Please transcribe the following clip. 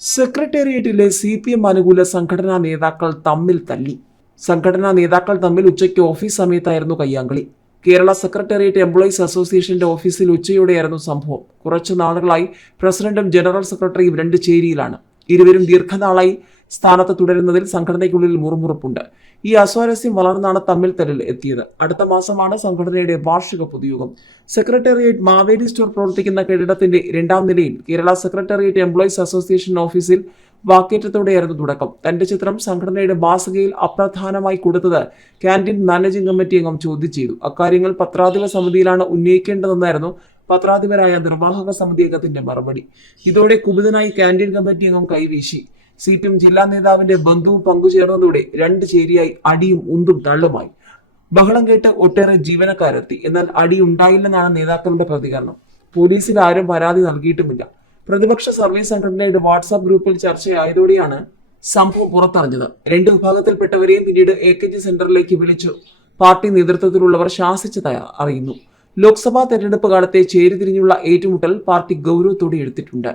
സെക്രട്ടേറിയറ്റിലെ CPM അനുകൂല സംഘടനാ നേതാക്കൾ തമ്മിൽ തല്ലി. സംഘടനാ നേതാക്കൾ തമ്മിൽ ഉച്ചയ്ക്ക് ഓഫീസ് സമയത്തായിരുന്നു കയ്യാങ്കളി. കേരള സെക്രട്ടേറിയറ്റ് എംപ്ലോയീസ് അസോസിയേഷന്റെ ഓഫീസിൽ ഉച്ചയോടെയായിരുന്നു സംഭവം. കുറച്ചു നാളുകളായി പ്രസിഡന്റും ജനറൽ സെക്രട്ടറിയും രണ്ട് ചേരിയിലാണ്. ഇരുവരും ദീർഘനാളായി സ്ഥാനത്ത് തുടരുന്നതിൽ സംഘടനയ്ക്കുള്ളിൽ മുറുമുറുപ്പുണ്ട്. ഈ അസ്വാരസ്യം വളർന്നാണ് തമ്മിൽ തല്ലിൽ എത്തിയത്. അടുത്ത മാസമാണ് സംഘടനയുടെ വാർഷിക പൊതുയോഗം. സെക്രട്ടേറിയറ്റ് മാവേലി സ്റ്റോർ പ്രവർത്തിക്കുന്ന കെട്ടിടത്തിന്റെ 2ാം നിലയിൽ കേരള സെക്രട്ടേറിയറ്റ് എംപ്ലോയീസ് അസോസിയേഷൻ ഓഫീസിൽ വാക്കേറ്റത്തോടെയായിരുന്നു തുടക്കം. തന്റെ ചിത്രം സംഘടനയുടെ മാസികയിൽ അപ്രധാനമായി കൊടുത്തത് ക്യാന്റീൻ മാനേജിംഗ് കമ്മിറ്റി അംഗം ചോദ്യം ചെയ്തു. അക്കാര്യങ്ങൾ പത്രാധിപ സമിതിയിലാണ് ഉന്നയിക്കേണ്ടതെന്നായിരുന്നു പത്രാധിപരായ നിർവാഹക സമിതി അംഗത്തിന്റെ മറുപടി. ഇതോടെ കുപിതനായി ക്യാന്റീൻ കമ്മിറ്റി അംഗം കൈവീശി. CPM ജില്ലാ നേതാവിന്റെ ബന്ധുവും പങ്കുചേർന്നതോടെ രണ്ട് ചേരിയായി അടിയും ഉന്തും തള്ളുമായി. ബഹളം കേട്ട് ഒട്ടേറെ ജീവനക്കാരെത്തി. എന്നാൽ അടിയുണ്ടായില്ലെന്നാണ് നേതാക്കളുടെ പ്രതികരണം. പോലീസിൽ ആരും പരാതി നൽകിയിട്ടുമില്ല. പ്രതിപക്ഷ സർവീസ് സംഘടനയുടെ വാട്സാപ്പ് ഗ്രൂപ്പിൽ ചർച്ചയായതോടെയാണ് സംഭവം പുറത്തറിഞ്ഞത്. രണ്ട് വിഭാഗത്തിൽപ്പെട്ടവരെയും പിന്നീട് AKG സെന്ററിലേക്ക് വിളിച്ചു പാർട്ടി നേതൃത്വത്തിലുള്ളവർ ശാസിച്ചതായി അറിയുന്നു. ലോക്സഭാ തെരഞ്ഞെടുപ്പ് കാലത്തെ ചേരിതിരിഞ്ഞുള്ള ഏറ്റുമുട്ടൽ പാർട്ടി ഗൗരവത്തോടെ എടുത്തിട്ടുണ്ട്.